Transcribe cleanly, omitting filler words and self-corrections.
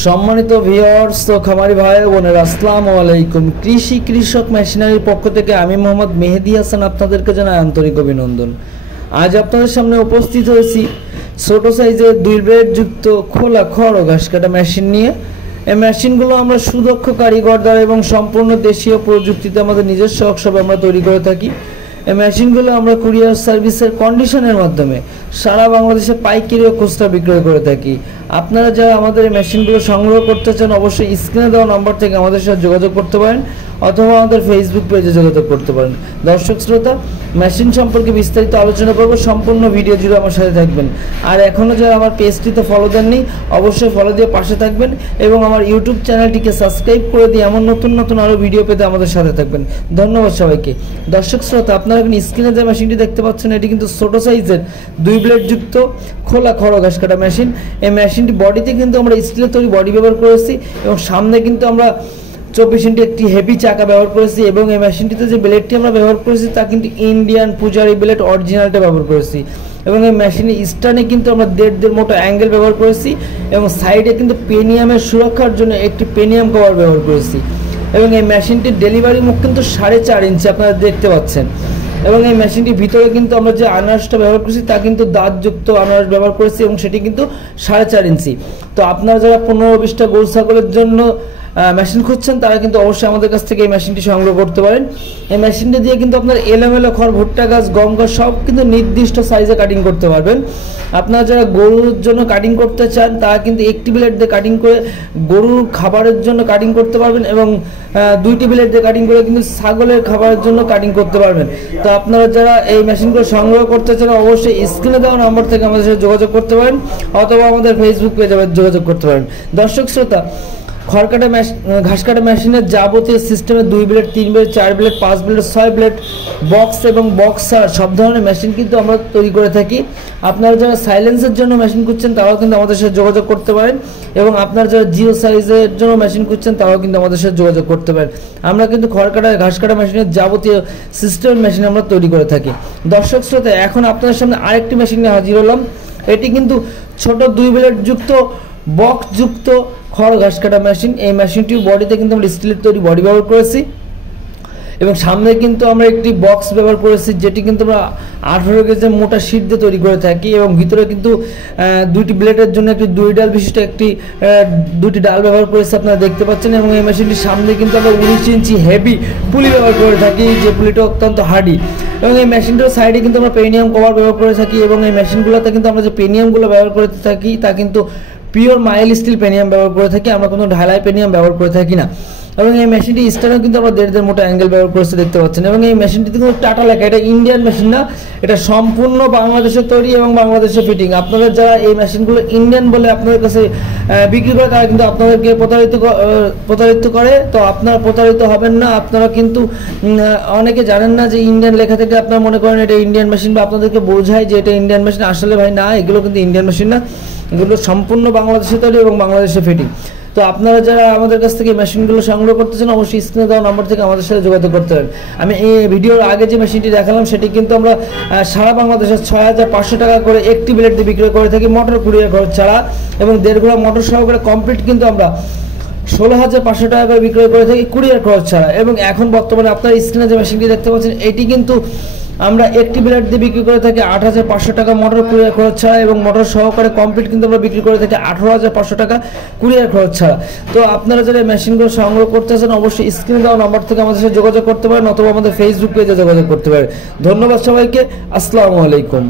সম্মানিত ভিউয়ার্স ও খামারি ভাই বোনেরা, আসসালামু আলাইকুম। কৃষক মেশিনারির পক্ষ থেকে আমি মোহাম্মদ মেহেদি হাসান আপনাদেরকে জানাই আন্তরিক অভিনন্দন। আজ আপনাদের সামনে উপস্থিত হয়েছি ছোট সাইজের 2 ব্লেড যুক্ত খোলা খড় ও ঘাস কাটা মেশিন নিয়ে। এই মেশিনগুলো আমরা সুদক্ষ কারিগর দ্বারা এবং সম্পূর্ণ দেশীয় প্রযুক্তিতে আমাদের নিজস্ব ওয়ার্কশপে আমরা তৈরি করে থাকি। এই মেশিনগুলো আমরা কুরিয়ার সার্ভিসের কন্ডিশনের মাধ্যমে সারা বাংলাদেশে পাইকারি ও খুচরা বিক্রয় করে থাকি। আপনারা যারা আমাদের এই মেশিনগুলো সংগ্রহ করতে চান অবশ্যই স্ক্রিনে দেওয়া নম্বর থেকে আমাদের সাথে যোগাযোগ করতে পারেন অথবা আমাদের ফেসবুক পেজে যোগাযোগ করতে পারেন। দর্শক শ্রোতা, মেশিন সম্পর্কে বিস্তারিত আলোচনা করব, সম্পূর্ণ ভিডিও জুড়ে আমার সাথে থাকবেন। আর এখনও যারা আমার পেজটিতে ফলো দেননি অবশ্যই ফলো দিয়ে পাশে থাকবেন এবং আমার ইউটিউব চ্যানেলটিকে সাবস্ক্রাইব করে দিয়ে এমন নতুন আরও ভিডিও পেতে আমাদের সাথে থাকবেন। ধন্যবাদ সবাইকে। দর্শক শ্রোতা, আপনারা এখন স্ক্রিনে যে মেশিনটি দেখতে পাচ্ছেন এটি কিন্তু ছোটো সাইজের 2 ব্লেড যুক্ত খোলা খড় ঘাস কাটা মেশিন। এই মেশিনটি বডিতে কিন্তু আমরা স্টিলের তৈরি বডি ব্যবহার করেছি এবং সামনে কিন্তু আমরা 24 ইঞ্চি একটি হেভি চাকা ব্যবহার করেছি এবং এই মেশিনটিতে যে ব্লেডটি আমরা ব্যবহার করেছি তা কিন্তু ইন্ডিয়ান পূজারি ব্লেড অরিজিনালটা ব্যবহার করেছি এবং এই মেশিনের স্টানে কিন্তু আমরা 1.5 মোটা অ্যাঙ্গেল ব্যবহার করেছি এবং সাইডে কিন্তু পেনিয়ামের সুরক্ষার জন্য একটি পেনিয়াম কভার ব্যবহার করেছি এবং এই মেশিনটির ডেলিভারি মুখ কিন্তু 4.5 ইঞ্চি আপনারা দেখতে পাচ্ছেন এবং এই মেশিনটির ভিতরে কিন্তু আমরা যে আনারসটা ব্যবহার করেছি তা কিন্তু দাঁতযুক্ত আনারস ব্যবহার করেছি এবং সেটি কিন্তু 4.5 ইঞ্চি। তো আপনারা যারা 15-20টা গরু ছাগলের জন্য মেশিন খুঁজছেন তারা কিন্তু অবশ্যই আমাদের কাছ থেকে এই মেশিনটি সংগ্রহ করতে পারেন। এই মেশিনটি দিয়ে কিন্তু আপনার এলোমেলো খড়, ভুট্টা গাছ, গম গাছ সব কিন্তু নির্দিষ্ট সাইজে কাটিং করতে পারবেন। আপনারা যারা গরুর জন্য কাটিং করতে চান তারা কিন্তু একটি ব্লেড দিয়ে কাটিং করে গরুর খাবারের জন্য কাটিং করতে পারবেন এবং 2টি ব্লেড দিয়ে কাটিং করে কিন্তু ছাগলের খাবারের জন্য কাটিং করতে পারবেন। তো আপনারা যারা এই মেশিনগুলো সংগ্রহ করতে চান অবশ্যই স্ক্রিনে দেওয়া নম্বর থেকে আমাদের সাথে যোগাযোগ করতে পারেন অথবা আমাদের ফেসবুক পেজে যোগাযোগ করতে পারেন। দর্শক শ্রোতা, খড় কাটা ঘাস কাটা মেশিনের যাবতীয় সিস্টেমে 2 blade, 3 blade, 4 blade, 5 blade, 6 blade, box এবং বক্সার সব ধরনের মেশিন কিন্তু আমরা তৈরি করে থাকি। আপনারা যারা সাইলেন্সের জন্য মেশিন খুঁজছেন তারাও কিন্তু আমাদের সাথে যোগাযোগ করতে পারেন এবং আপনারা যারা জিরো সাইজের জন্য মেশিন খুঁজছেন তারাও কিন্তু আমাদের সাথে যোগাযোগ করতে পারেন। আমরা কিন্তু খড় কাটা ঘাস কাটা মেশিনের যাবতীয় সিস্টেম মেশিন আমরা তৈরি করে থাকি। দর্শক শ্রোতা, এখন আপনাদের সামনে আরেকটি মেশিন নিয়ে হাজির হলাম। এটি কিন্তু ছোট 2 ব্লেড যুক্ত বক্স যুক্ত খড় ঘাস কাটা মেশিন। এই মেশিনটির বডিতে কিন্তু আমরা স্টিলের তৈরি বডি ব্যবহার করেছি এবং সামনে কিন্তু আমরা একটি বক্স ব্যবহার করেছি যেটি কিন্তু আমরা 18 গেজের মোটা শীট দিয়ে তৈরি করে থাকি এবং ভিতরে কিন্তু 2টি ব্লেডের জন্য একটি 2 ডাল বিশিষ্ট একটি 2টি ডাল ব্যবহার করেছি আপনারা দেখতে পাচ্ছেন এবং এই মেশিনটির সামনে কিন্তু আমরা 19 ইঞ্চি হেভি পুলি ব্যবহার করে থাকি যে পুলিটা অত্যন্ত হার্ডি এবং এই মেশিনটার সাইডে কিন্তু আমরা পেনিয়াম কভার ব্যবহার করে থাকি এবং এই মেশিনগুলোতে কিন্তু আমরা যে পেনিয়ামগুলো ব্যবহার করে থাকি তা কিন্তু পিওর মাইল স্টিল পেনিয়াম ব্যবহার করে থাকি, আমরা কোনো ঢালাই পেনিয়াম ব্যবহার করে থাকি না এবং এই মেশিনটি স্টারও কিন্তু আমরা 1.5 মোটা অ্যাঙ্গেল ব্যবহার করেছে দেখতে পাচ্ছেন এবং এই মেশিনটিতে কিন্তু টাটা লেখা, এটা ইন্ডিয়ান মেশিন না, এটা সম্পূর্ণ বাংলাদেশে তৈরি এবং বাংলাদেশে ফিটিং। আপনাদের যারা এই মেশিনগুলো ইন্ডিয়ান বলে আপনাদের কাছে বিক্রি করে তারা কিন্তু আপনাদেরকে প্রতারিত করে। তো আপনারা প্রতারিত হবেন না। আপনারা কিন্তু অনেকে জানেন না যে ইন্ডিয়ান লেখা থেকে আপনারা মনে করেন এটা ইন্ডিয়ান মেশিন বা আপনাদেরকে বোঝায় যে এটা ইন্ডিয়ান মেশিন। আসলে ভাই না, এগুলো কিন্তু ইন্ডিয়ান মেশিন না, এগুলো সম্পূর্ণ বাংলাদেশে তৈরি এবং বাংলাদেশে ফিটিং। তো আপনারা যারা আমাদের কাছ থেকে মেশিনগুলো সংগ্রহ করতে চান অবশ্যই স্ক্রিনে দেওয়া নম্বর থেকে আমাদের সাথে যোগাযোগ করতে পারেন। আমি এই ভিডিওর আগে যে মেশিনটি দেখালাম সেটি কিন্তু আমরা সারা বাংলাদেশে 6500 টাকা করে একটি ব্লেড দিয়ে বিক্রয় করে থাকি মোটর কুরিয়ার খরচ ছাড়া এবং 1.5 ঘোড়া মোটর সহকারে কমপ্লিট কিন্তু আমরা 16,500 টাকা করে বিক্রয় করে থাকি কুরিয়ার খরচ ছাড়া। এবং এখন বর্তমানে আপনার স্ক্রিনে যে মেশিনটি দেখতে পাচ্ছেন এটি কিন্তু আমরা একটি ব্লেড দিয়ে বিক্রি করে থাকি 8,500 টাকা মোটর কুরিয়ার খরচ ছাড়া এবং মোটর সহকারে কমপ্লিট কিন্তু আমরা বিক্রি করে থাকি 18,500 টাকা কুরিয়ার খরচ ছাড়া। তো আপনারা যারা মেশিনগুলো সংগ্রহ করতে চান অবশ্যই স্ক্রিনে দেওয়া নম্বর থেকে আমাদের সাথে যোগাযোগ করতে পারেন অথবা আমাদের ফেসবুক পেজে যোগাযোগ করতে পারেন। ধন্যবাদ সবাইকে। আসসালামু আলাইকুম।